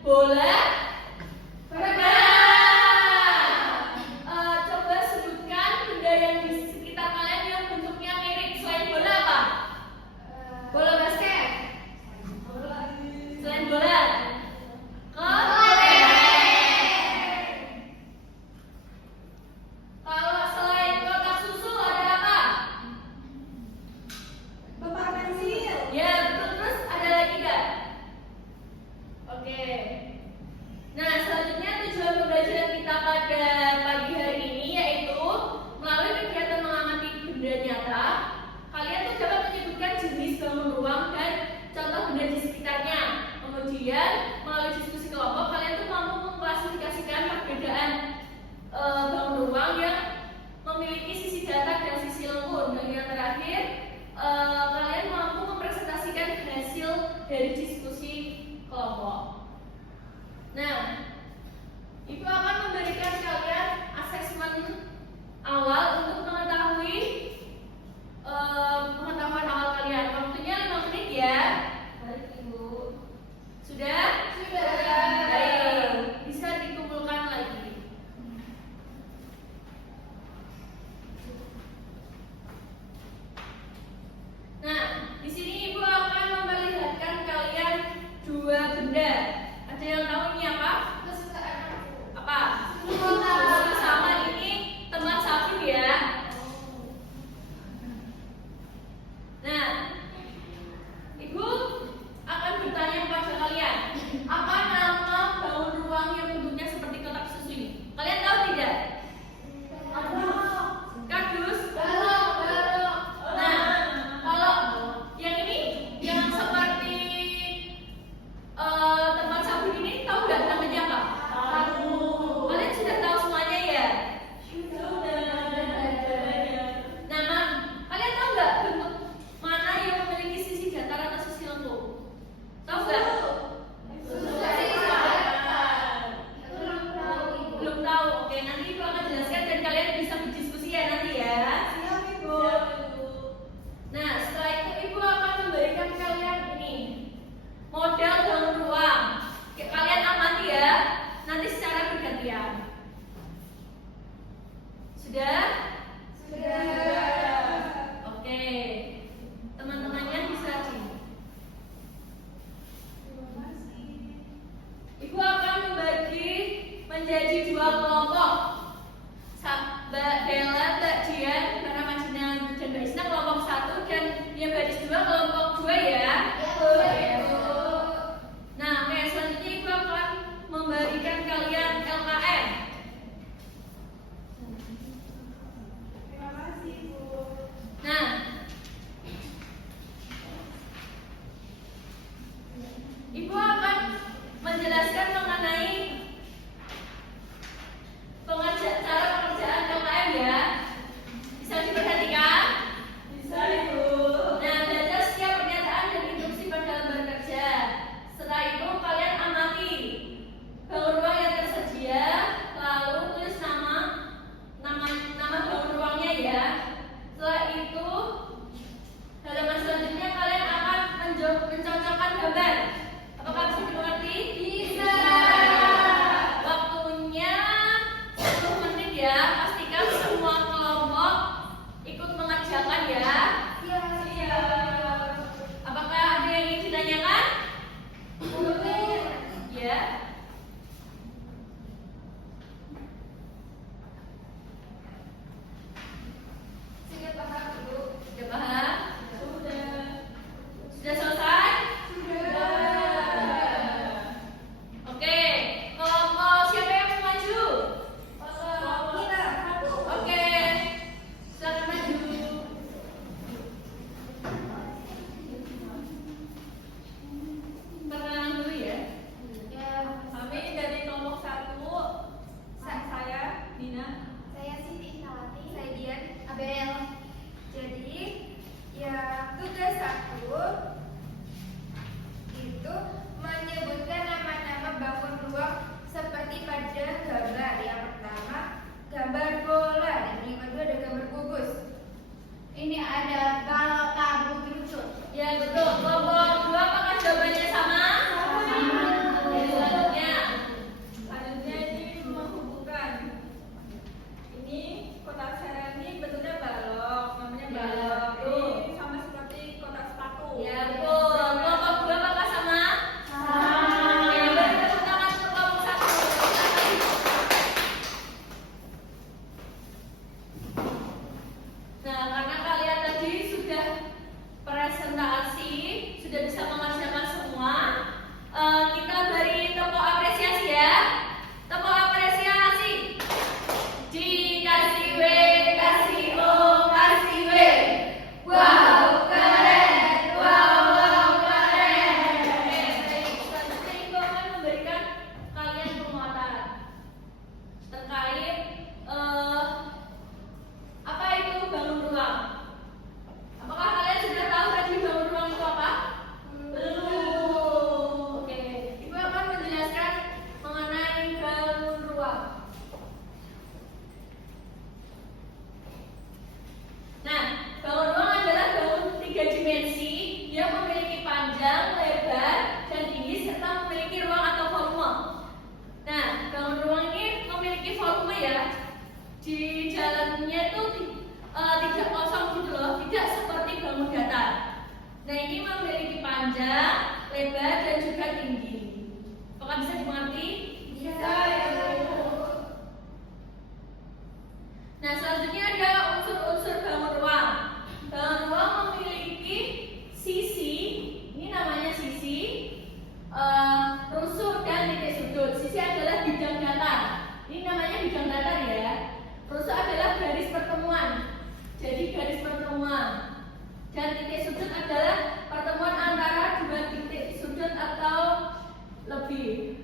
bola bergerak. Coba sebutkan benda yang di sekitar kalian yang bentuknya mirip selain bola apa? Bola basket. Selain bola. Kalau selain kotak susu ada apa? Bapak pensil. Ya betul, terus ada lagi nggak? Oke. Nah selanjutnya tujuan pembelajaran kita pada pagi hari ini yaitu melalui kegiatan mengamati benda nyata, kalian tuh dapat menyebutkan jenis bangun ruang dan contoh benda di sekitarnya. Kemudian melalui diskusi kelompok kalian tuh mampu mengklasifikasikan perbedaan bangun ruang yang memiliki sisi datar dan sisi lembut. Dan yang terakhir kalian mampu mempresentasikan hasil dari diskusi kelompok. Nah, Ibu akan memberikan kalian asesmen awal untuk mengetahui pengetahuan awal kalian. Waktunya 5 menit ya. Baik Ibu. Sudah? Sudah. Baik, bisa dikumpulkan lagi. Nah, di sini Ibu akan memperlihatkan kalian dua benda. Ada yang tahu ini apa? Apa? Sama ini teman sabun ya. Nah, Ibu akan bertanya kepada kalian, apa nama bangun ruang yang bentuknya seperti kotak susu ini? Kalian tahu tidak? Kardus? Nah, kalau yang ini yang seperti tempat sabun ini tahu nggak namanya apa? Kalian sudah tahu semuanya ya? Nah, kalian tahu nggak bentuk mana yang memiliki sisi datar atau sisi lembut? Tahu nggak? Belum tahu. Oke, nanti Ibu akan jelaskan dan kalian bisa berdiskusi ya nanti ya. Nah, setelah itu Ibu akan memberikan kalian ini model bangun ruang. Kalian amati ya, nanti secara bergantian. Sudah? Oke. Teman-temannya bisa sini. Ibu akan membagi menjadi dua kelompok. Mbak Bella, Mbak Dian, Mbak Ramadina, dan Mbak Isna kelompok 1 dan yang gadis 2 kelompok 2 ya. Nah, oke, selanjutnya Ibu akan memberikan kalian LKM. Nah, Ibu akan menjelaskan mengenai cara pengerjaan LKM ya. Bisa diperhatikan? Bisa Ibu. Nah, baca setiap pernyataan dan instruksi pada lembar kerja. Setelah itu kalian amati bangun ruang yang tersedia, lalu tulis nama bangun ruangnya ya. Setelah itu halaman selanjutnya kalian akan mencocokkan gambar. Apakah bisa dimengerti? Bisa. Waktunya 10 menit ya. Pastikan semua kelompok ikut mengerjakan ya. Iya. Apakah ada yang ingin ditanyakan? Ya. Sudah paham, Bu? Sudah paham? Sudah selesai? Oke, kelompok siapa yang mau maju? Oke, silakan maju. Perkenalan dulu ya. Kami dari kelompok 1. Saya Dina. Saya Siti Nawati, saya Dian, Abel. Jadi, ya tugas aku itu menyebutkan nama-nama bangun ruang seperti pada gambar. Yang pertama, gambar bola, dan yang kedua ada gambar kubus. Ini ada tabung runcut. Ya betul. Kelompok 2 apakah jawabannya sama? Sama. Oke, selanjutnya Nah, ini memiliki panjang, lebar, dan juga tinggi. Apakah bisa dimengerti? Bisa ya, Bu. Nah, selanjutnya ada unsur-unsur bangun ruang. Bangun ruang memiliki sisi, ini namanya sisi, rusuk dan titik sudut. Sisi adalah bidang datar. Ini namanya bidang datar ya. Rusuk adalah garis pertemuan. Jadi garis pertemuan. Dan titik sudut adalah pertemuan antara dua titik sudut atau lebih.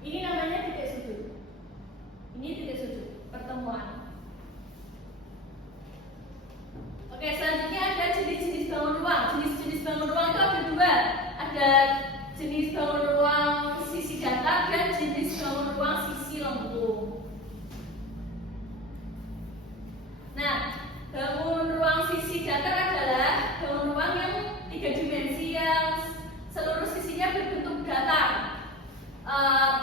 Ini namanya titik sudut. Ini titik sudut pertemuan. Oke, selanjutnya ada jenis-jenis bangun ruang. Jenis-jenis bangun ruang itu ada dua. Ada jenis bangun ruang sisi datar dan jenis bangun ruang sisi lengkung. Nah, bangun ruang sisi datar adalah bangun ruang yang tiga dimensi yang seluruh sisinya berbentuk datar,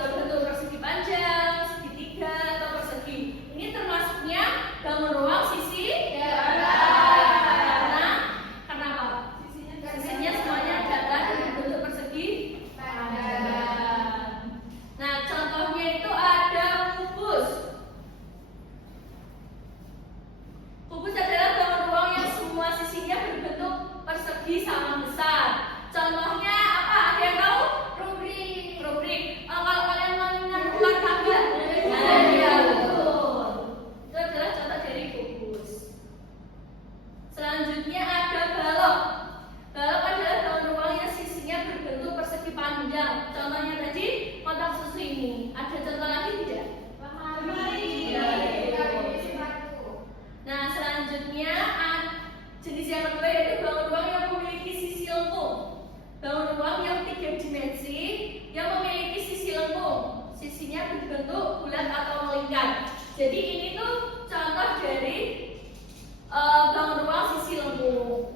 berbentuk persegi panjang, segitiga atau persegi. Ini termasuknya bangun ruang sisi datar. Karena apa? Sisinya semuanya datar dan berbentuk persegi panjang. Nah, contohnya itu ada kubus. Kubus adalah bangun ruang yang semua sisinya berbentuk persegi sama besar. Contohnya apa? Ada yang tahu? Rubrik. Rubrik. Kalau kalian menemukan tabel, nah iya betul. Itu adalah contoh dari kubus. Selanjutnya ada balok. Balok adalah bangun ruang yang sisinya berbentuk persegi panjang. Contohnya tadi kotak susu ini. Ada contoh lagi tidak? Nah, selanjutnya jenis yang kedua yaitu bangun ruang yang memiliki sisi lengkung. Bangun ruang yang tiga dimensi yang memiliki sisi lengkung. Sisinya berbentuk bulat atau melingkar. Jadi ini tuh contoh dari bangun ruang sisi lengkung.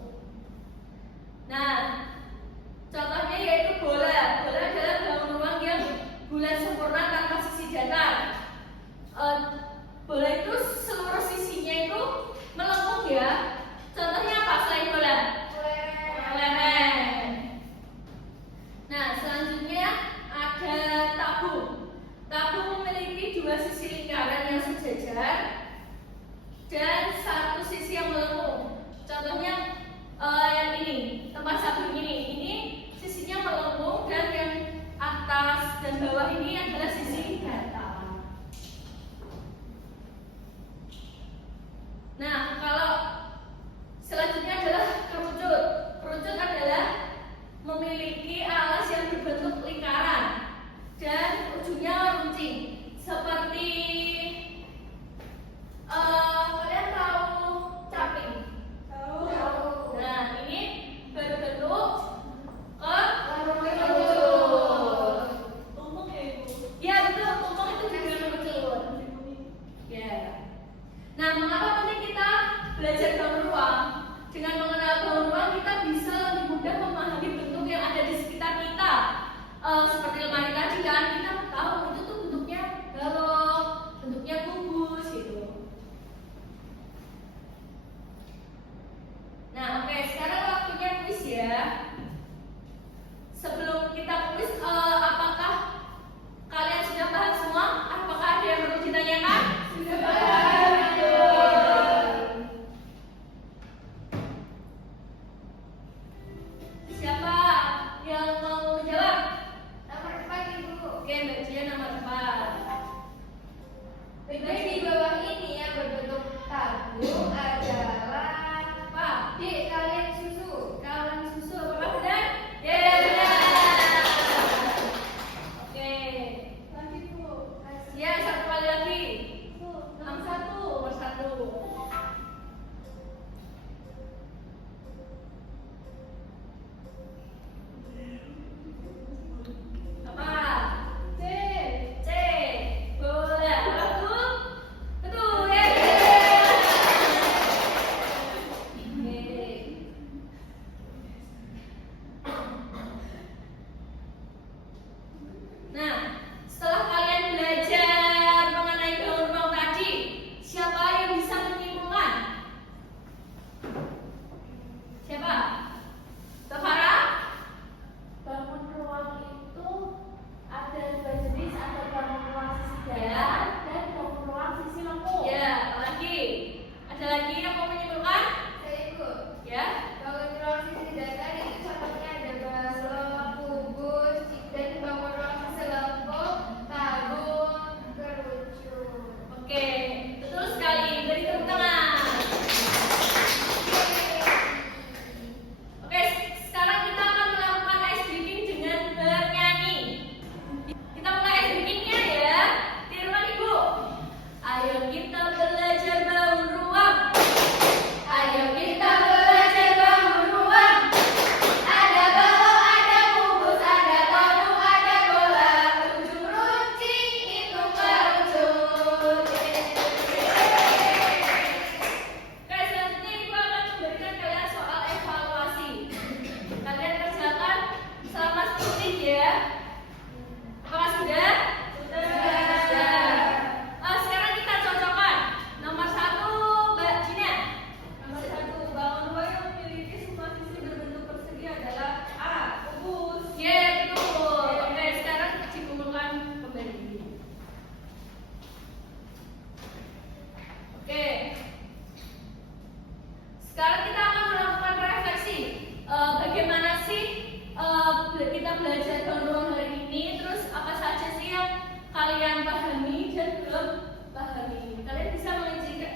yang belajar berulang hari ini. Terus apa saja sih yang kalian pahami dan belum pahami? Kalian bisa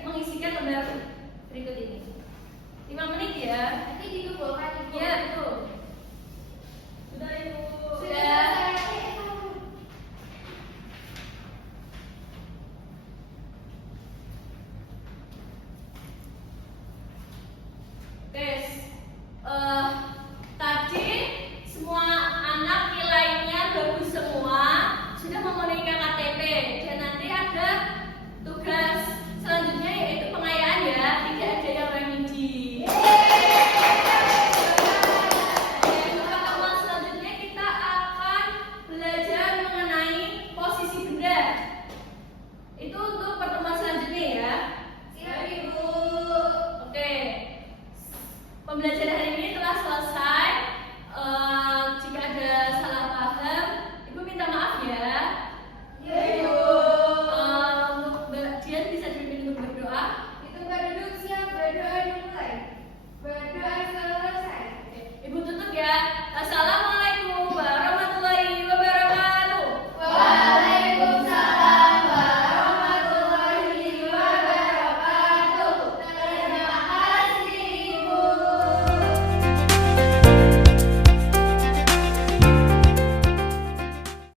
mengisikan lembar berikut ini. 5 menit ya. Nanti di